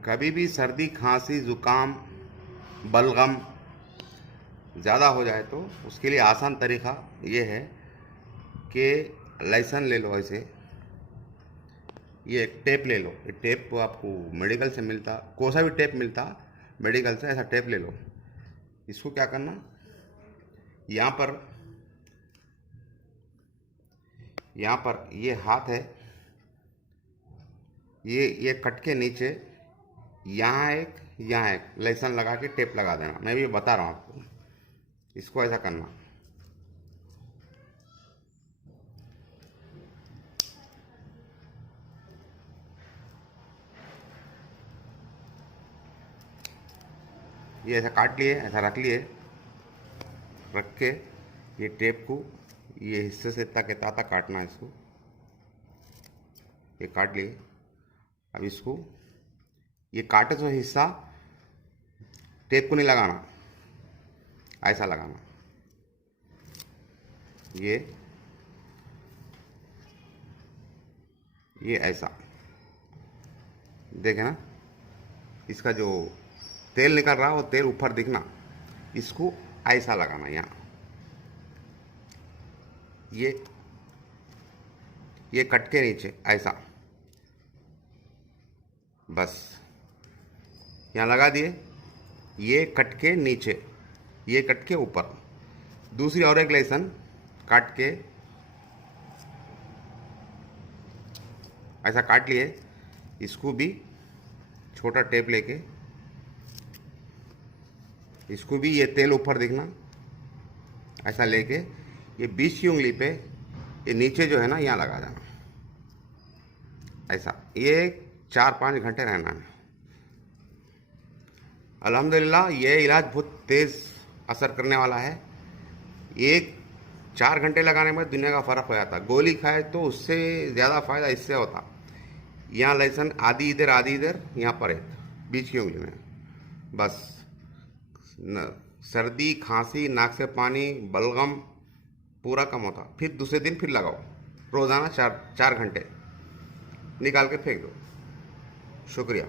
कभी भी सर्दी खांसी जुकाम बलगम ज़्यादा हो जाए तो उसके लिए आसान तरीका ये है कि लहसुन ले लो। ऐसे ये एक टेप ले लो। ये टेप आपको मेडिकल से मिलता, कोई सा भी टेप मिलता मेडिकल से, ऐसा टेप ले लो। इसको क्या करना, यहाँ पर ये हाथ है, ये कट के नीचे यहाँ एक लहसुन लगा के टेप लगा देना। मैं भी बता रहा हूँ आपको, इसको ऐसा करना। ये ऐसा काट लिए, ऐसा रख लिए, रख के ये टेप को ये हिस्से से इतना के ताता काटना है। इसको ये काट लिए। अब इसको ये काटे हुए हिस्सा टेप को नहीं लगाना, ऐसा लगाना। ये ऐसा देखे ना, इसका जो तेल निकल रहा है वो तेल ऊपर दिखना। इसको ऐसा लगाना यहाँ, ये कट के नीचे ऐसा, बस यहाँ लगा दिए। ये कट के नीचे, ये कट के ऊपर। दूसरी और एक लहसुन काट के ऐसा काट लिए। इसको भी छोटा टेप लेके, इसको भी ये तेल ऊपर दिखना, ऐसा लेके ये बीच की उंगली पे ये नीचे जो है ना यहाँ लगा देना ऐसा। ये 4-5 घंटे रहना है। अल्हम्दुलिल्लाह ये इलाज बहुत तेज़ असर करने वाला है। 4 घंटे लगाने में दुनिया का फ़र्क हो जाता। गोली खाए तो उससे ज़्यादा फ़ायदा इससे होता। यहाँ लहसुन आधी इधर यहाँ पर एक बीच की उंगली में, बस सर्दी खांसी नाक से पानी बलगम पूरा कम होता। फिर दूसरे दिन फिर लगाओ, रोज़ाना 4 घंटे निकाल के फेंक दो। शुक्रिया।